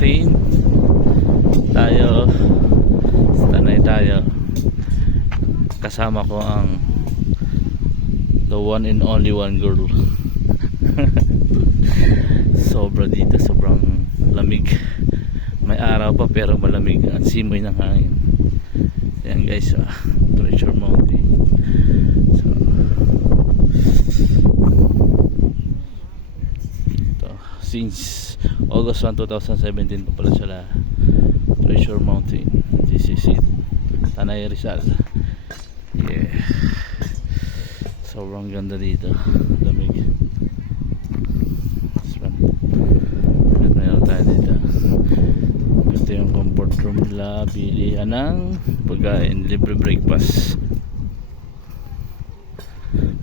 Mountain tayo. Tanay tayo. Kasama ko ang the one and only one girl. Sobra dito, sobrang lamig. May araw pa pero malamig at simoy ng hangin. Ayan guys, Treasure Mountain. So ito, since August 1, 2017 pa pala sila. Treasure Mountain. This is it. Tanay Rizal. Yeah. Sobrang ganda dito. Lamig. Meron tayo dito. Ito yung comfort room nila. Bilihan ng pagkain. Libre breakfast.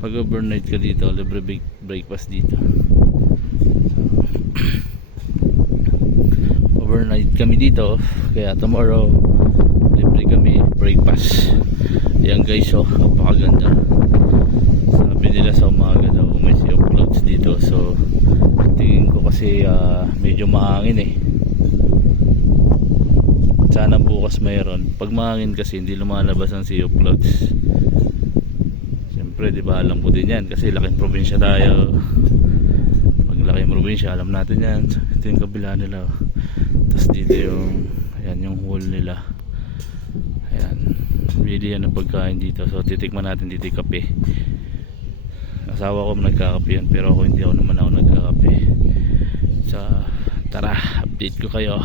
Pag overnight ka dito, libre breakfast dito. Overnight kami dito, kaya tomorrow libre kami breakfast. Ayan guys, napakaganda. Sabi nila sa umaga daw may sea of clouds dito, so tingin ko kasi medyo mahangin eh. Sana bukas mayroon. Pag mahangin kasi hindi lumalabas ang sea of clouds. Siyempre di ba alam ko din yan kasi laking probinsya tayo. Pag laking probinsya alam natin yan. Ito yung kabila nila. Tapos dito yung ayan yung hall nila. Ayan, really yan ang pagkain dito. So titikman natin dito yung kape. Asawa ko nagkakape yan, pero ako hindi naman ako nagkakape. So tara, update ko kayo.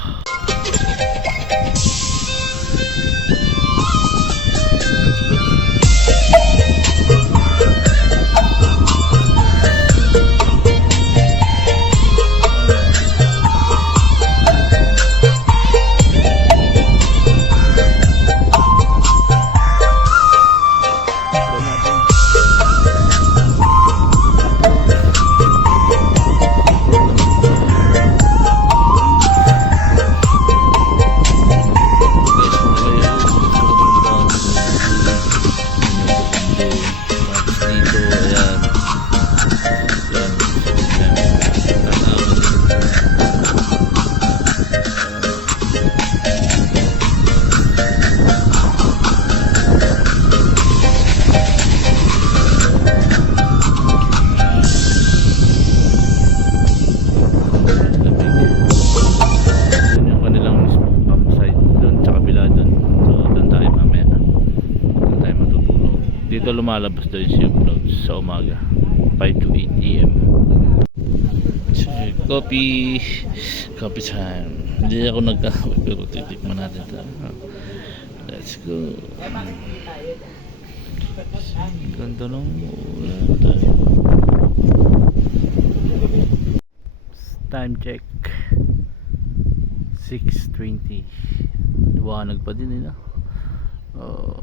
Dito lumalabas daw yung sea of clouds sa umaga 5 to 8 AM. Coffee time. Hindi ako nagkakape pero titikman natin ito. Let's go. Ganda ng ulan tayo. Time check 6:20. Liwanag pa din eh. Oh.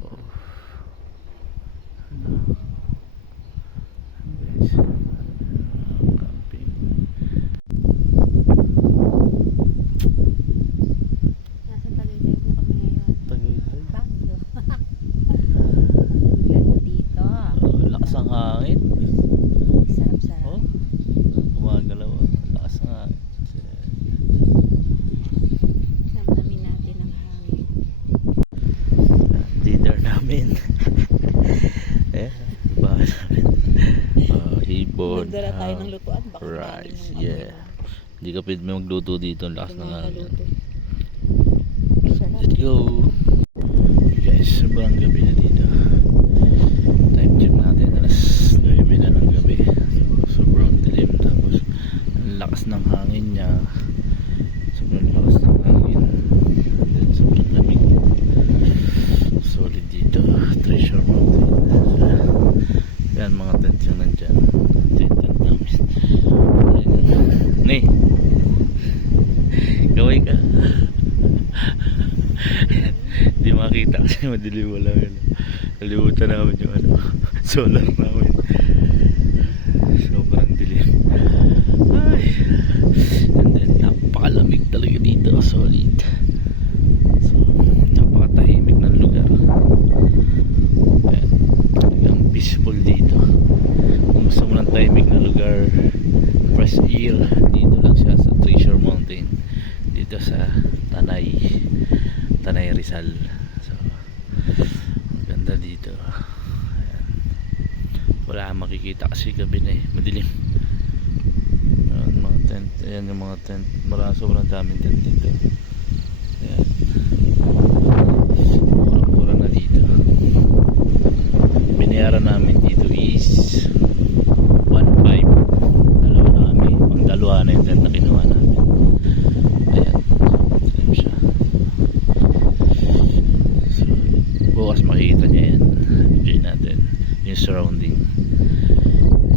Nagdala tayo ng lutuan, baka rice, yeah. Hindi ka pwede magluto dito, ang lakas ng hangin. Let's go. Guys, sobrang gabi na dito. Time check natin, alas 9 na ng gabi. Sobrang dilim, tapos ang lakas ng hangin niya. Sobrang lakas ng hangin. And then sobrang lamig. Solid dito, Treasure Mountain. Yan mga tent yung nandyan. Nih, gawin ka. Hindi makita kasi madilim wala yun. Nalimutan namin yung solar namin. Sobrang dilim. Ay. And then napakalamig talaga dito, solid. So napakatahimik ng lugar. Ayan, talagang peaceful dito. Kung gusto mo ng tahimik na lugar, fresh air, dito lang siya sa Treasure Mountain, dito sa Tanay Rizal. So ganda dito. Ayan. Wala kang makikita kasi gabi na madilim. Ayan, mga tent. Ayan yung mga tent. Sobrang daming tent dito. Ayan. Murang-mura na dito. Binayaran namin dito is 1.5. Dalawa na kami. Ang dalawa na yung tent na kinuha namin. Ayan. Ayan siya. So, bukas makikita niya yan. Enjoy natin yung surrounding.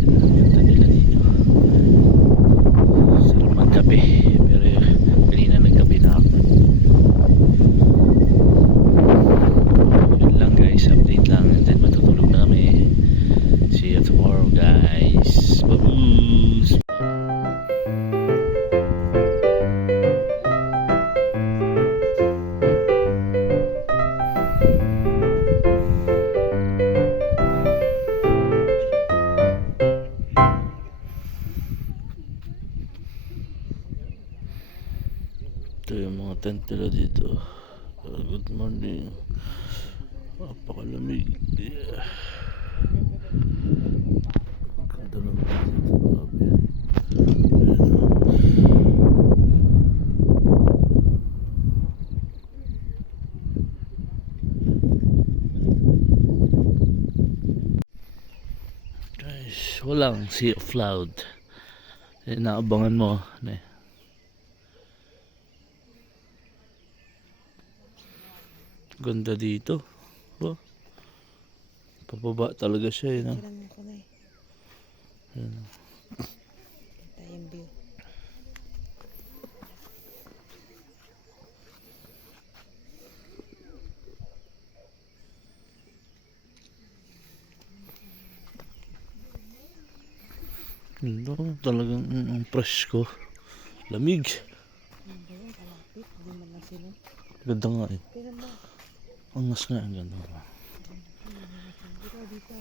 Ganda nila dito. Sarap magkape. Pero kanina nagkape na ako. Yun lang guys. Update lang. And then matutulog na kami. See you tomorrow guys. Baboos! Ito yung mga tent nila dito. Good morning. Napakalamig. Yeah. Ganda ng tent dito. Grabe. Guys, walang sea of cloud. Naabangan mo. Ganda dito. Oh. Pababa talaga siya no? Kailan ko na eh. Ayan. Kita yung view. Ganda, talagang ang presko. Lamig. Hindi yung kalapit. Hindi man lang sila. Ganda nga eh. Kailan mo? Angas nga ang ganda. Dito, dito.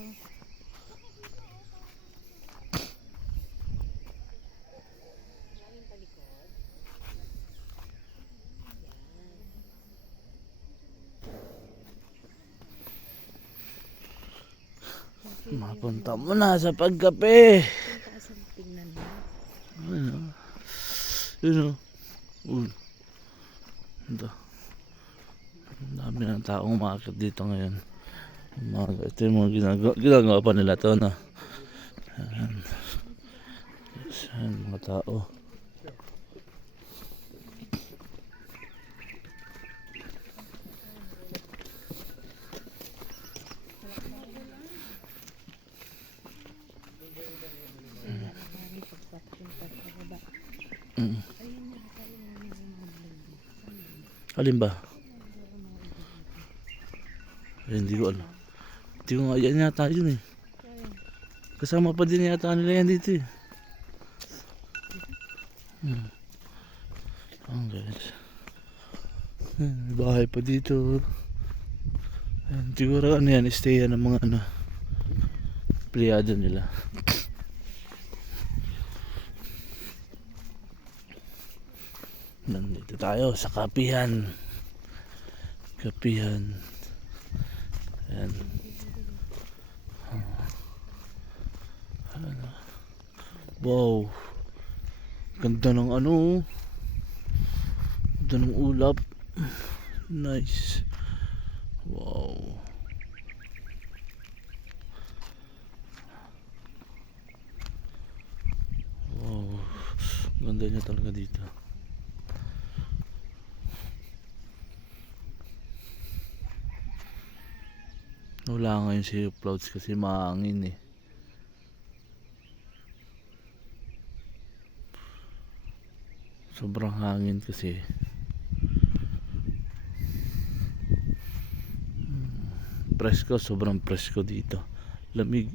Mapunta mo na sa pagkape. Yung taas ang tingnan mo. Ano? Yun o. Ito. Ang dami ng taong umakit dito ngayon. Umaga. Ito yung mga ginagawa pa nila to na. Ayan. Ayan mga tao. Alin ba? Ay, hindi ko alam. Hindi ko nga yan yata yun eh. Kasama pa din yata nila yan dito eh. Ayan guys. Ayan, may bahay pa dito. Ayan, siguro ano yan, stay yan ng mga ano, pliyado nila. Nandito tayo sa kapihan. Kapihan. Ayan. Wow. Ganda ng ano. Ganda ng ulap. Nice. Wow. Wow. Ganda niya talaga dito. Wala ngayon si clouds kasi mahangin eh. Sobrang hangin kasi. Presko, sobrang presko dito. Lamig.